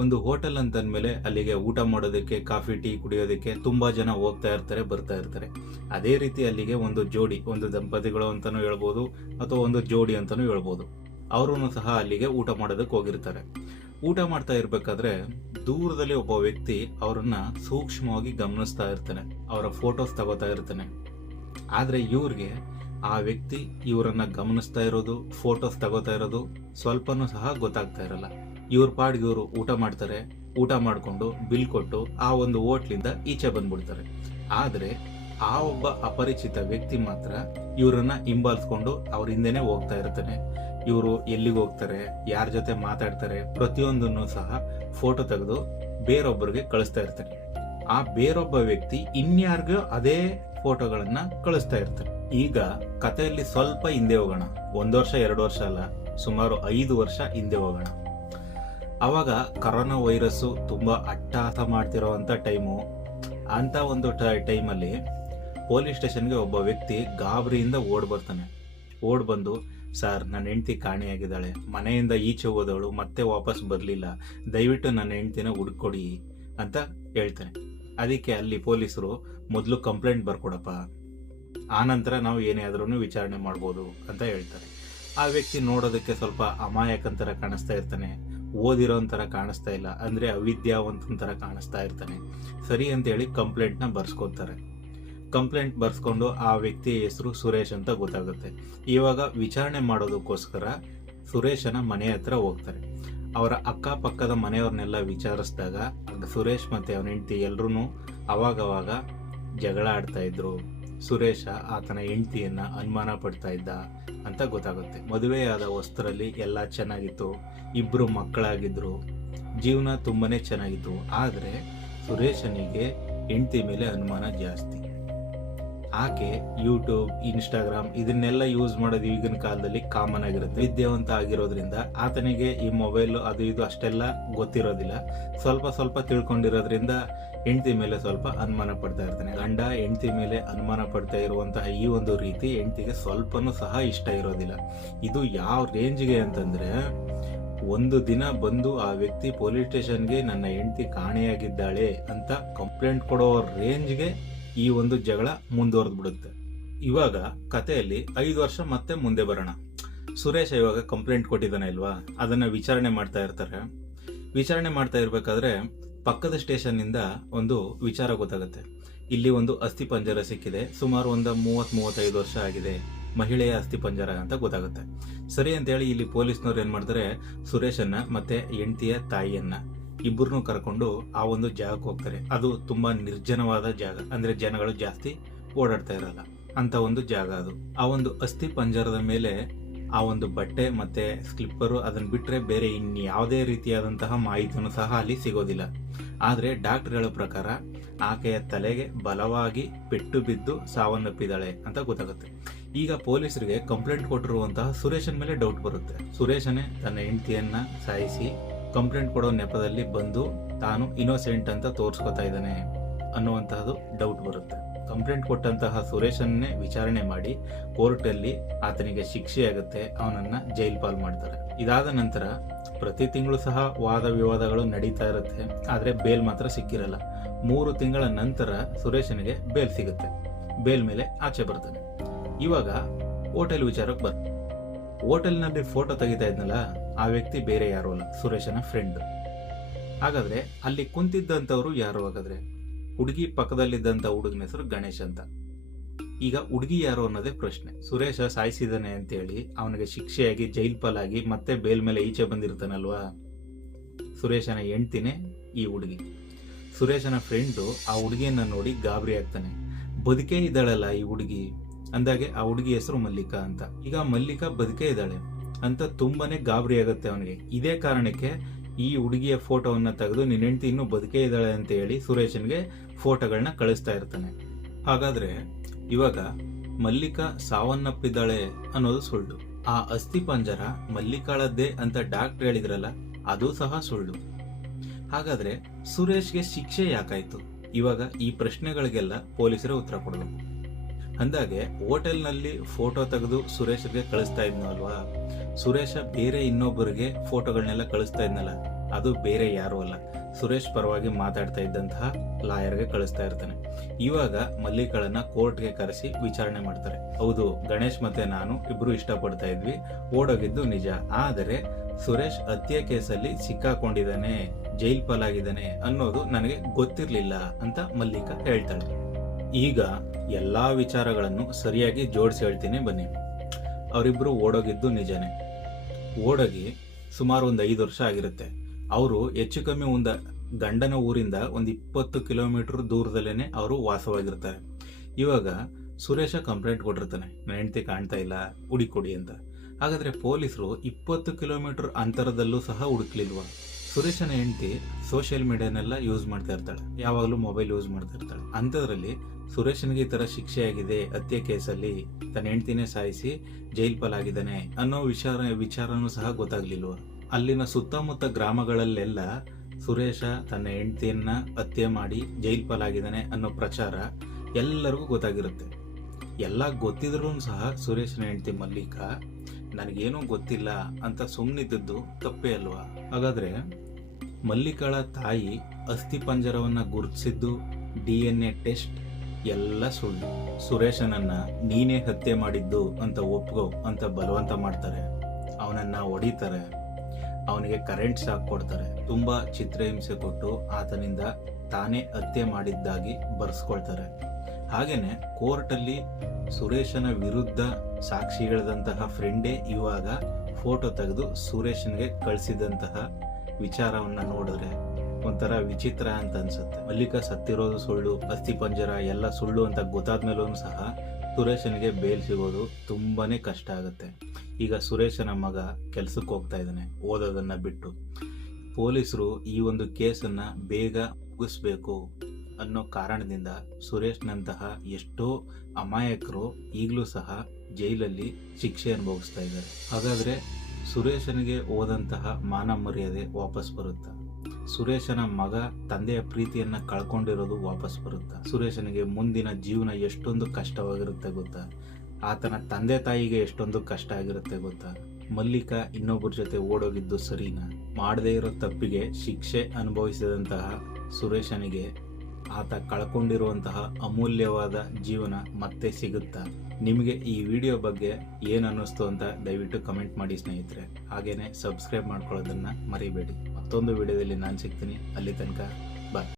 ಒಂದು ಹೋಟೆಲ್ ಅಂತಂದ್ಮೇಲೆ ಅಲ್ಲಿಗೆ ಊಟ ಮಾಡೋದಕ್ಕೆ, ಕಾಫಿ ಟೀ ಕುಡಿಯೋದಕ್ಕೆ ತುಂಬಾ ಜನ ಹೋಗ್ತಾ ಇರ್ತಾರೆ, ಬರ್ತಾ ಇರ್ತಾರೆ. ಅದೇ ರೀತಿ ಅಲ್ಲಿಗೆ ಒಂದು ಜೋಡಿ, ಒಂದು ದಂಪತಿಗಳು ಅಂತಾನೂ ಹೇಳ್ಬೋದು ಅಥವಾ ಒಂದು ಜೋಡಿ ಅಂತಾನೂ ಹೇಳ್ಬೋದು, ಅವರು ಸಹ ಅಲ್ಲಿಗೆ ಊಟ ಮಾಡೋದಕ್ಕೆ ಹೋಗಿರ್ತಾರೆ. ಊಟ ಮಾಡ್ತಾ ಇರ್ಬೇಕಾದ್ರೆ ದೂರದಲ್ಲಿ ಒಬ್ಬ ವ್ಯಕ್ತಿ ಅವರನ್ನ ಸೂಕ್ಷ್ಮವಾಗಿ ಗಮನಿಸ್ತಾ ಇರ್ತಾನೆ, ಅವರ ಫೋಟೋಸ್ ತಗೋತಾ ಇರ್ತಾನೆ. ಆದ್ರೆ ಇವ್ರಿಗೆ ಆ ವ್ಯಕ್ತಿ ಇವರನ್ನ ಗಮನಿಸ್ತಾ ಇರೋದು, ಫೋಟೋಸ್ ತಗೋತಾ ಇರೋದು ಸ್ವಲ್ಪನೂ ಸಹ ಗೊತ್ತಾಗ್ತಾ ಇರಲ್ಲ. ಇವ್ರ ಪಾಡ್ಗೆ ಇವರು ಊಟ ಮಾಡ್ತಾರೆ, ಊಟ ಮಾಡಿಕೊಂಡು ಬಿಲ್ ಕೊಟ್ಟು ಆ ಒಂದು ಹೋಟ್ಲಿಂದ ಈಚೆ ಬಂದ್ಬಿಡ್ತಾರೆ. ಆದ್ರೆ ಆ ಒಬ್ಬ ಅಪರಿಚಿತ ವ್ಯಕ್ತಿ ಮಾತ್ರ ಇವರನ್ನ ಹಿಂಬಾಲಿಸ್ಕೊಂಡು ಅವ್ರ ಹಿಂದೆನೆ ಹೋಗ್ತಾ ಇರ್ತಾನೆ. ಇವರು ಎಲ್ಲಿಗೆ ಹೋಗ್ತಾರೆ, ಯಾರ ಜೊತೆ ಮಾತಾಡ್ತಾರೆ, ಪ್ರತಿಯೊಂದನ್ನು ಸಹ ಫೋಟೋ ತೆಗೆದು ಬೇರೊಬ್ಬರಿಗೆ ಕಳಿಸ್ತಾ ಇರ್ತಾನೆ. ಆ ಬೇರೊಬ್ಬ ವ್ಯಕ್ತಿ ಇನ್ಯಾರಿಗೂ ಅದೇ ಫೋಟೋಗಳನ್ನ ಕಳಿಸ್ತಾ ಇರ್ತಾರೆ. ಈಗ ಕಥೆಯಲ್ಲಿ ಸ್ವಲ್ಪ ಹಿಂದೆ ಹೋಗೋಣ. 1 ವರ್ಷ 2 ವರ್ಷ ಅಲ್ಲ, ಸುಮಾರು 5 ವರ್ಷ ಹಿಂದೆ ಹೋಗೋಣ. ಅವಾಗ ಕರೋನಾ ವೈರಸ್ಸು ತುಂಬಾ ಅಟ್ಟಹಾಸ ಮಾಡ್ತಿರೋವಂಥ ಟೈಮು. ಅಂತ ಒಂದು ಟೈಮಲ್ಲಿ ಪೊಲೀಸ್ ಸ್ಟೇಷನ್ಗೆ ಒಬ್ಬ ವ್ಯಕ್ತಿ ಗಾಬರಿಯಿಂದ ಓಡ್ ಬಂದು, ಸರ್, ನನ್ನ ಹೆಂಡತಿ ಕಾಣೆಯಾಗಿದ್ದಾಳೆ, ಮನೆಯಿಂದ ಈಚೆ ಹೋದವಳು ಮತ್ತೆ ವಾಪಸ್ ಬರಲಿಲ್ಲ, ದಯವಿಟ್ಟು ನನ್ನ ಹೆಂಡತಿನ ಹುಡುಕೊಡಿ ಅಂತ ಹೇಳ್ತಾನೆ. ಅದಕ್ಕೆ ಅಲ್ಲಿ ಪೊಲೀಸರು, ಮೊದಲು ಕಂಪ್ಲೇಂಟ್ ಬರ್ಕೊಡಪ್ಪ, ಆನಂತರ ನಾವು ಏನೇ ಆದ್ರೂ ವಿಚಾರಣೆ ಮಾಡ್ಬೋದು ಅಂತ ಹೇಳ್ತಾರೆ. ಆ ವ್ಯಕ್ತಿ ನೋಡೋದಕ್ಕೆ ಸ್ವಲ್ಪ ಅಮಾಯಕಂತರ ಕಾಣಿಸ್ತಾ ಇರ್ತಾನೆ, ಓದಿರೋಂಥರ ಕಾಣಿಸ್ತಾ ಇಲ್ಲ, ಅಂದರೆ ಅವಿದ್ಯಾವಂತರ ಕಾಣಿಸ್ತಾ ಇರ್ತಾನೆ. ಸರಿ ಅಂತೇಳಿ ಕಂಪ್ಲೇಂಟ್ನ ಬರ್ಸ್ಕೊತಾರೆ. ಕಂಪ್ಲೇಂಟ್ ಬರ್ಸ್ಕೊಂಡು ಆ ವ್ಯಕ್ತಿಯ ಹೆಸರು ಸುರೇಶ್ ಅಂತ ಗೊತ್ತಾಗುತ್ತೆ. ಇವಾಗ ವಿಚಾರಣೆ ಮಾಡೋದಕ್ಕೋಸ್ಕರ ಸುರೇಶನ ಮನೆ ಹತ್ರ ಹೋಗ್ತಾರೆ. ಅವರ ಅಕ್ಕಪಕ್ಕದ ಮನೆಯವ್ರನ್ನೆಲ್ಲ ವಿಚಾರಿಸಿದಾಗ ಸುರೇಶ್ ಮತ್ತೆ ಅವನ ಹೆಂಡತಿ ಎಲ್ರೂ ಅವಾಗವಾಗ ಜಗಳ ಆಡ್ತಾ ಇದ್ರು. ಸುರೇಶ ಆತನ ಹೆಂಡತಿಯನ್ನ ಅನುಮಾನ ಪಡ್ತಾ ಇದ್ದ ಅಂತ ಗೊತ್ತಾಗುತ್ತೆ. ಮದುವೆಯಾದ ಹೊಸ್ತರಲ್ಲಿ ಎಲ್ಲ ಚೆನ್ನಾಗಿತ್ತು, 2 ಮಕ್ಕಳಾಗಿದ್ರು, ಜೀವನ ತುಂಬಾನೇ ಚೆನ್ನಾಗಿತ್ತು. ಆದರೆ ಸುರೇಶನಿಗೆ ಹೆಂಡತಿ ಮೇಲೆ ಅನುಮಾನ ಜಾಸ್ತಿ. ಆಕೆ ಯೂಟ್ಯೂಬ್, ಇನ್ಸ್ಟಾಗ್ರಾಮ್ ಇದನ್ನೆಲ್ಲ ಯೂಸ್ ಮಾಡೋದು ಈಗಿನ ಕಾಲದಲ್ಲಿ ಕಾಮನ್ ಆಗಿರುತ್ತೆ. ವಿದ್ಯಾವಂತ ಆಗಿರೋದ್ರಿಂದ ಆತನಿಗೆ ಈ ಮೊಬೈಲ್ ಅದು ಇದು ಅಷ್ಟೆಲ್ಲ ಗೊತ್ತಿರೋದಿಲ್ಲ. ಸ್ವಲ್ಪ ತಿಳ್ಕೊಂಡಿರೋದ್ರಿಂದ ಹೆಂಡತಿ ಮೇಲೆ ಸ್ವಲ್ಪ ಅನುಮಾನ ಪಡ್ತಾ ಇರ್ತಾನೆ. ಗಂಡ ಹೆಂಡತಿ ಮೇಲೆ ಅನುಮಾನ ಪಡ್ತಾ ಇರುವಂತಹ ಈ ಒಂದು ರೀತಿ ಹೆಂಡತಿಗೆ ಸ್ವಲ್ಪನೂ ಸಹ ಇಷ್ಟ ಇರೋದಿಲ್ಲ. ಇದು ಯಾವ ರೇಂಜ್ಗೆ ಅಂತಂದ್ರೆ, ಒಂದು ದಿನ ಬಂದು ಆ ವ್ಯಕ್ತಿ ಪೊಲೀಸ್ ಸ್ಟೇಷನ್ಗೆ ನನ್ನ ಹೆಂಡತಿ ಕಾಣೆಯಾಗಿದ್ದಾಳೆ ಅಂತ ಕಂಪ್ಲೇಂಟ್ ಕೊಡೋ ರೇಂಜ್ಗೆ ಈ ಒಂದು ಜಗಳ ಮುಂದುವರೆದು ಬಿಡುತ್ತೆ. ಇವಾಗ ಕಥೆಯಲ್ಲಿ 5 ವರ್ಷ ಮತ್ತೆ ಮುಂದೆ ಬರೋಣ. ಸುರೇಶ ಇವಾಗ ಕಂಪ್ಲೇಂಟ್ ಕೊಟ್ಟಿದ್ದಾನೆ ಇಲ್ವಾ, ಅದನ್ನ ವಿಚಾರಣೆ ಮಾಡ್ತಾ ಇರ್ತಾರೆ. ವಿಚಾರಣೆ ಮಾಡ್ತಾ ಇರ್ಬೇಕಾದ್ರೆ ಪಕ್ಕದ ಸ್ಟೇಷನ್ ಇಂದ ಒಂದು ವಿಚಾರ ಗೊತ್ತಾಗುತ್ತೆ. ಇಲ್ಲಿ ಒಂದು ಅಸ್ಥಿ ಪಂಜರ ಸಿಕ್ಕಿದೆ, ಸುಮಾರು ಒಂದು 30-35 ವರ್ಷ ಆಗಿದೆ, ಮಹಿಳೆಯ ಅಸ್ಥಿ ಪಂಜರ ಅಂತ ಗೊತ್ತಾಗುತ್ತೆ. ಸರಿ ಅಂತೇಳಿ ಇಲ್ಲಿ ಪೊಲೀಸ್ನವ್ರು ಏನ್ ಮಾಡ್ತಾರೆ, ಸುರೇಶನ್ನ ಮತ್ತೆ ಹೆಂಡತಿಯ ತಾಯಿಯನ್ನ ಇಬ್ಬರನ್ನು ಕರ್ಕೊಂಡು ಆ ಒಂದು ಜಾಗಕ್ಕೆ ಹೋಗ್ತಾರೆ. ಅದು ತುಂಬಾ ನಿರ್ಜನವಾದ ಜಾಗ, ಅಂದ್ರೆ ಜನಗಳು ಜಾಸ್ತಿ ಓಡಾಡ್ತಾ ಇರಲ್ಲ ಅಂತ ಒಂದು ಜಾಗ ಅದು. ಆ ಒಂದು ಅಸ್ಥಿ ಪಂಜರದ ಮೇಲೆ ಆ ಒಂದು ಬಟ್ಟೆ ಮತ್ತೆ ಸ್ಲಿಪ್ಪರು, ಅದನ್ನ ಬಿಟ್ರೆ ಬೇರೆ ಇನ್ಯಾವುದೇ ರೀತಿಯಾದಂತಹ ಮಾಹಿತಿನೂ ಸಹ ಅಲ್ಲಿ ಸಿಗೋದಿಲ್ಲ. ಆದ್ರೆ ಡಾಕ್ಟರ್ ಹೇಳೋ ಪ್ರಕಾರ ಆಕೆಯ ತಲೆಗೆ ಬಲವಾಗಿ ಪೆಟ್ಟು ಬಿದ್ದು ಸಾವನ್ನಪ್ಪಿದ್ದಾಳೆ ಅಂತ ಗೊತ್ತಾಗುತ್ತೆ. ಈಗ ಪೊಲೀಸರಿಗೆ ಕಂಪ್ಲೇಂಟ್ ಕೊಟ್ಟಿರುವಂತಹ ಸುರೇಶನ್ ಮೇಲೆ ಡೌಟ್ ಬರುತ್ತೆ. ಸುರೇಶನೇ ತನ್ನ ಹೆಂಡತಿಯನ್ನ ಸಾಯಿಸಿ ಕಂಪ್ಲೇಂಟ್ ಕೊಡೋ ನೆಪದಲ್ಲಿ ಬಂದು ತಾನು ಇನ್ನೋಸೆಂಟ್ ಅಂತ ತೋರಿಸ್ಕೊತಾ ಇದ್ದಾನೆ ಅನ್ನುವಂತಹದ್ದು ಡೌಟ್ ಬರುತ್ತೆ. ಕಂಪ್ಲೇಂಟ್ ಕೊಟ್ಟಂತಹ ಸುರೇಶನ್ನೇ ವಿಚಾರಣೆ ಮಾಡಿ ಕೋರ್ಟಲ್ಲಿ ಆತನಿಗೆ ಶಿಕ್ಷೆ ಆಗುತ್ತೆ, ಅವನನ್ನ ಜೈಲ್ ಪಾಲ್ ಮಾಡ್ತಾರೆ. ಇದಾದ ನಂತರ ಪ್ರತಿ ತಿಂಗಳು ಸಹ ವಾದ ವಿವಾದಗಳು ನಡೀತಾ ಇರುತ್ತೆ, ಆದ್ರೆ ಬೇಲ್ ಮಾತ್ರ ಸಿಕ್ಕಿರಲ್ಲ. 3 ತಿಂಗಳ ನಂತರ ಸುರೇಶನಿಗೆ ಬೇಲ್ ಸಿಗುತ್ತೆ. ಬೇಲ್ ಮೇಲೆ ಆಚೆ ಬರ್ತಾನೆ. ಇವಾಗ ಹೋಟೆಲ್ ವಿಚಾರಕ್ಕೆ ಬರ್ತಾನೆ. ಹೋಟೆಲ್ನಲ್ಲಿ ಫೋಟೋ ತೆಗಿತಾ ಇದ್ನಲ್ಲ, ಆ ವ್ಯಕ್ತಿ ಬೇರೆ ಯಾರು ಅಲ್ಲ, ಸುರೇಶನ ಫ್ರೆಂಡ್. ಹಾಗಾದ್ರೆ ಅಲ್ಲಿ ಕುಂತಿದ್ದಂಥವ್ರು ಯಾರು? ಹಾಗಾದ್ರೆ ಹುಡುಗಿ ಪಕ್ಕದಲ್ಲಿದ್ದಂಥ ಹುಡುಗನ ಹೆಸರು ಗಣೇಶ್ ಅಂತ. ಈಗ ಹುಡುಗಿ ಯಾರು ಅನ್ನೋದೇ ಪ್ರಶ್ನೆ. ಸುರೇಶ ಸಾಯಿಸಿದಾನೆ ಅಂತೇಳಿ ಅವನಿಗೆ ಶಿಕ್ಷೆಯಾಗಿ ಜೈಲ್ ಪಾಲಾಗಿ ಮತ್ತೆ ಬೇಲ್ ಮೇಲೆ ಈಚೆ ಬಂದಿರ್ತಾನಲ್ವಾ, ಸುರೇಶನ ಹೆಂಡ್ತಿನೇ ಈ ಹುಡುಗಿ. ಸುರೇಶನ ಫ್ರೆಂಡು ಆ ಹುಡುಗಿಯನ್ನ ನೋಡಿ ಗಾಬರಿ ಆಗ್ತಾನೆ. ಬದುಕೇ ಇದ್ದಾಳಲ್ಲ ಈ ಹುಡುಗಿ ಅಂದಾಗೆ ಆ ಹುಡುಗಿ ಹೆಸರು ಮಲ್ಲಿಕಾ ಅಂತ. ಈಗ ಮಲ್ಲಿಕಾ ಬದುಕೇ ಇದ್ದಾಳೆ ಅಂತ ತುಂಬಾನೇ ಗಾಬರಿ ಆಗುತ್ತೆ ಅವನಿಗೆ. ಇದೇ ಕಾರಣಕ್ಕೆ ಈ ಹುಡುಗಿಯ ಫೋಟೋವನ್ನ ತೆಗೆದು ನಿನ್ನ ಹೆಂಡತಿ ಇನ್ನೂ ಬದುಕೇ ಇದ್ದಾಳೆ ಅಂತ ಹೇಳಿ ಸುರೇಶನ್ಗೆ ಫೋಟೋಗಳನ್ನ ಕಳಿಸ್ತಾ ಇರ್ತಾನೆ. ಹಾಗಾದ್ರೆ ಇವಾಗ ಮಲ್ಲಿಕಾ ಸಾವನ್ನಪ್ಪಿದ್ದಾಳೆ ಅನ್ನೋದು ಸುಳ್ಳು, ಆ ಅಸ್ಥಿ ಪಂಜರ ಮಲ್ಲಿಕಾಳದ್ದೇ ಅಂತ ಡಾಕ್ಟರ್ ಹೇಳಿದ್ರಲ್ಲ ಅದು ಸಹ ಸುಳ್ಳು. ಹಾಗಾದ್ರೆ ಸುರೇಶ್ಗೆ ಶಿಕ್ಷೆ ಯಾಕಾಯ್ತು? ಇವಾಗ ಈ ಪ್ರಶ್ನೆಗಳಿಗೆಲ್ಲ ಪೊಲೀಸರೇ ಉತ್ತರ ಕೊಡಬೇಕು. ಅಂದಾಗೆ ಹೋಟೆಲ್ನಲ್ಲಿ ಫೋಟೋ ತೆಗೆದು ಸುರೇಶ್ಗೆ ಕಳಿಸ್ತಾ ಇದ್ನಲ್ವಾ, ಸುರೇಶ ಬೇರೆ ಇನ್ನೊಬ್ಬರಿಗೆ ಫೋಟೋಗಳನ್ನೆಲ್ಲ ಕಳಿಸ್ತಾ ಇದ್ನಲ್ಲ, ಅದು ಬೇರೆ ಯಾರೂ ಅಲ್ಲ, ಸುರೇಶ್ ಪರವಾಗಿ ಮಾತಾಡ್ತಾ ಇದ್ದಂತಹ ಲಾಯರ್ಗೆ ಕಳಿಸ್ತಾ ಇರ್ತಾನೆ. ಇವಾಗ ಮಲ್ಲಿಕಳನ್ನ ಕೋರ್ಟ್ಗೆ ಕರೆಸಿ ವಿಚಾರಣೆ ಮಾಡ್ತಾರೆ. ಹೌದು, ಗಣೇಶ್ ಮತ್ತೆ ನಾನು ಇಬ್ರು ಇಷ್ಟಪಡ್ತಾ ಇದ್ವಿ, ಓಡೋಗಿದ್ದು ನಿಜ. ಆದರೆ ಸುರೇಶ್ ಹತ್ಯೆ ಕೇಸಲ್ಲಿ ಸಿಕ್ಕಾಕೊಂಡಿದ್ದಾನೆ, ಜೈಲ್ ಪಾಲಾಗಿದ್ದಾನೆ ಅನ್ನೋದು ನನಗೆ ಗೊತ್ತಿರ್ಲಿಲ್ಲ ಅಂತ ಮಲ್ಲಿಕಾ ಹೇಳ್ತಾಳೆ. ಈಗ ಎಲ್ಲಾ ವಿಚಾರಗಳನ್ನು ಸರಿಯಾಗಿ ಜೋಡಿಸಿ ಹೇಳ್ತೀನಿ ಬನ್ನಿ. ಅವರಿಬ್ರು ಓಡೋಗಿದ್ದು ನಿಜನೇ. ಓಡೋಗಿ ಸುಮಾರು ಒಂದು 5 ವರ್ಷ ಆಗಿರುತ್ತೆ. ಅವರು ಹೆಚ್ಚು ಕಮ್ಮಿ ಒಂದು ಗಂಡನ ಊರಿಂದ ಒಂದು 20 ಕಿಲೋಮೀಟರ್ ದೂರದಲ್ಲೇನೆ ಅವರು ವಾಸವಾಗಿರ್ತಾರೆ. ಇವಾಗ ಸುರೇಶ ಕಂಪ್ಲೇಂಟ್ ಕೊಟ್ಟಿರ್ತಾನೆ, ನನ್ನ ಹೆಂಡತಿ ಕಾಣ್ತಾ ಇಲ್ಲ, ಹುಡುಕೊಡಿ ಅಂತ. ಹಾಗಾದ್ರೆ ಪೊಲೀಸರು 20 ಕಿಲೋಮೀಟರ್ ಅಂತರದಲ್ಲೂ ಸಹ ಹುಡುಕ್ಲಿಲ್ವಾ? ಸುರೇಶನ ಹೆಂಡತಿ ಸೋಷಿಯಲ್ ಮೀಡಿಯಾನೆಲ್ಲ ಯೂಸ್ ಮಾಡ್ತಾ ಇರ್ತಾಳೆ, ಯಾವಾಗಲೂ ಮೊಬೈಲ್ ಯೂಸ್ ಮಾಡ್ತಾ ಇರ್ತಾಳೆ. ಅಂಥದ್ರಲ್ಲಿ ಸುರೇಶನ್ಗೆ ಈ ಥರ ಶಿಕ್ಷೆ ಆಗಿದೆ, ಹತ್ಯೆ ಕೇಸಲ್ಲಿ ತನ್ನ ಹೆಂಡತಿನೇ ಸಾಯಿಸಿ ಜೈಲ್ ಪಾಲಾಗಿದ್ದಾನೆ ಅನ್ನೋ ವಿಚಾರನೂ ಸಹ ಗೊತ್ತಾಗ್ಲಿಲ್ವ? ಅಲ್ಲಿನ ಸುತ್ತಮುತ್ತ ಗ್ರಾಮಗಳಲ್ಲೆಲ್ಲ ಸುರೇಶ ತನ್ನ ಹೆಂಡತಿಯನ್ನ ಹತ್ಯೆ ಮಾಡಿ ಜೈಲ್ ಪಾಲಾಗಿದ್ದಾನೆ ಅನ್ನೋ ಪ್ರಚಾರ ಎಲ್ಲರಿಗೂ ಗೊತ್ತಾಗಿರುತ್ತೆ. ಎಲ್ಲ ಗೊತ್ತಿದ್ರೂ ಸಹ ಸುರೇಶನ ಹೆಂಡತಿ ಮಲ್ಲಿಕಾ ನನಗೇನೂ ಗೊತ್ತಿಲ್ಲ ಅಂತ ಸುಮ್ಮನಿದ್ದದ್ದು ತಪ್ಪೇ ಅಲ್ವಾ? ಹಾಗಾದ್ರೆ ಮಲ್ಲಿಕಾಳ ತಾಯಿ ಅಸ್ಥಿ ಪಂಜರವನ್ನ ಗುರುತಿಸಿದ್ದು, DNA ಟೆಸ್ಟ್ ಎಲ್ಲ ಸುಳ್ಳು. ಸುರೇಶನನ್ನ ನೀನೇ ಹತ್ಯೆ ಮಾಡಿದ್ದು ಅಂತ ಒಪ್ಕೋ ಅಂತ ಬಲವಂತ ಮಾಡ್ತಾರೆ, ಅವನನ್ನ ಹೊಡಿತಾರೆ, ಅವನಿಗೆ ಕರೆಂಟ್ ಶಾಕ್ ಕೊಡ್ತಾರೆ, ತುಂಬಾ ಚಿತ್ರಹಿಂಸೆ ಕೊಟ್ಟು ಆತನಿಂದ ತಾನೇ ಹತ್ಯೆ ಮಾಡಿದ್ದಾಗಿ ಬರ್ಸ್ಕೊಳ್ತಾರೆ. ಹಾಗೇನೆ ಕೋರ್ಟಲ್ಲಿ ಸುರೇಶನ ವಿರುದ್ಧ ಸಾಕ್ಷಿ ಹೇಳಿದಂತಹ ಫ್ರೆಂಡೇ ಇವಾಗ ಫೋಟೋ ತೆಗೆದು ಸುರೇಶನ್ಗೆ ಕಳಿಸಿದಂತಹ ವಿಚಾರವನ್ನ ನೋಡಿದ್ರೆ ಒಂಥರ ವಿಚಿತ್ರ ಅಂತ ಅನ್ಸುತ್ತೆ. ಮಲ್ಲಿಕಾ ಸತ್ತಿರೋದು ಸುಳ್ಳು, ಅಸ್ಥಿ ಪಂಜರ ಎಲ್ಲ ಸುಳ್ಳು ಅಂತ ಗೊತ್ತಾದ್ಮೇಲೂ ಸಹ ಸುರೇಶನಿಗೆ ಬೇಲ್ ಸಿಗೋದು ತುಂಬಾನೇ ಕಷ್ಟ ಆಗುತ್ತೆ. ಈಗ ಸುರೇಶನ ಮಗ ಕೆಲ್ಸಕ್ಕೆ ಹೋಗ್ತಾ ಇದ್ದಾನೆ ಓದೋದನ್ನ ಬಿಟ್ಟು. ಪೊಲೀಸರು ಈ ಒಂದು ಕೇಸನ್ನ ಬೇಗ ಮುಗಿಸ್ಬೇಕು ಅನ್ನೋ ಕಾರಣದಿಂದ ಸುರೇಶ್ನಂತಹ ಎಷ್ಟೋ ಅಮಾಯಕರು ಈಗಲೂ ಸಹ ಜೈಲಲ್ಲಿ ಶಿಕ್ಷೆ ಅನುಭವಿಸ್ತಾ ಇದ್ದಾರೆ. ಹಾಗಾದ್ರೆ ಸುರೇಶನಿಗೆ ಹೋದಂತಹ ಮಾನ ಮರ್ಯಾದೆ ವಾಪಸ್ ಬರುತ್ತಾ? ಸುರೇಶನ ಮಗ ತಂದೆಯ ಪ್ರೀತಿಯನ್ನ ಕಳ್ಕೊಂಡಿರೋದು ವಾಪಸ್ ಬರುತ್ತಾ? ಸುರೇಶನಿಗೆ ಮುಂದಿನ ಜೀವನ ಎಷ್ಟೊಂದು ಕಷ್ಟವಾಗಿರುತ್ತೆ ಗೊತ್ತಾ? ಆತನ ತಂದೆ ತಾಯಿಗೆ ಎಷ್ಟೊಂದು ಕಷ್ಟ ಆಗಿರುತ್ತೆ ಗೊತ್ತಾ? ಮಲ್ಲಿಕಾ ಇನ್ನೊಬ್ಬರ ಜೊತೆ ಓಡೋಗಿದ್ದು ಸರಿನಾ? ಮಾಡದೇ ಇರೋ ತಪ್ಪಿಗೆ ಶಿಕ್ಷೆ ಅನುಭವಿಸಿದಂತಹ ಸುರೇಶನಿಗೆ ಆತ ಕಳ್ಕೊಂಡಿರುವಂತಹ ಅಮೂಲ್ಯವಾದ ಜೀವನ ಮತ್ತೆ ಸಿಗುತ್ತಾ? ನಿಮಗೆ ಈ ವಿಡಿಯೋ ಬಗ್ಗೆ ಏನು ಅನ್ನಿಸ್ತು ಅಂತ ದಯವಿಟ್ಟು ಕಮೆಂಟ್ ಮಾಡಿ ಸ್ನೇಹಿತರೆ. ಹಾಗೇನೆ ಸಬ್ಸ್ಕ್ರೈಬ್ ಮಾಡ್ಕೊಳ್ಳೋದನ್ನ ಮರಿಬೇಡಿ. ಮತ್ತೊಂದು ವಿಡಿಯೋದಲ್ಲಿ ನಾನು ಸಿಗ್ತೀನಿ. ಅಲ್ಲಿ ತನಕ ಬಾಯ್.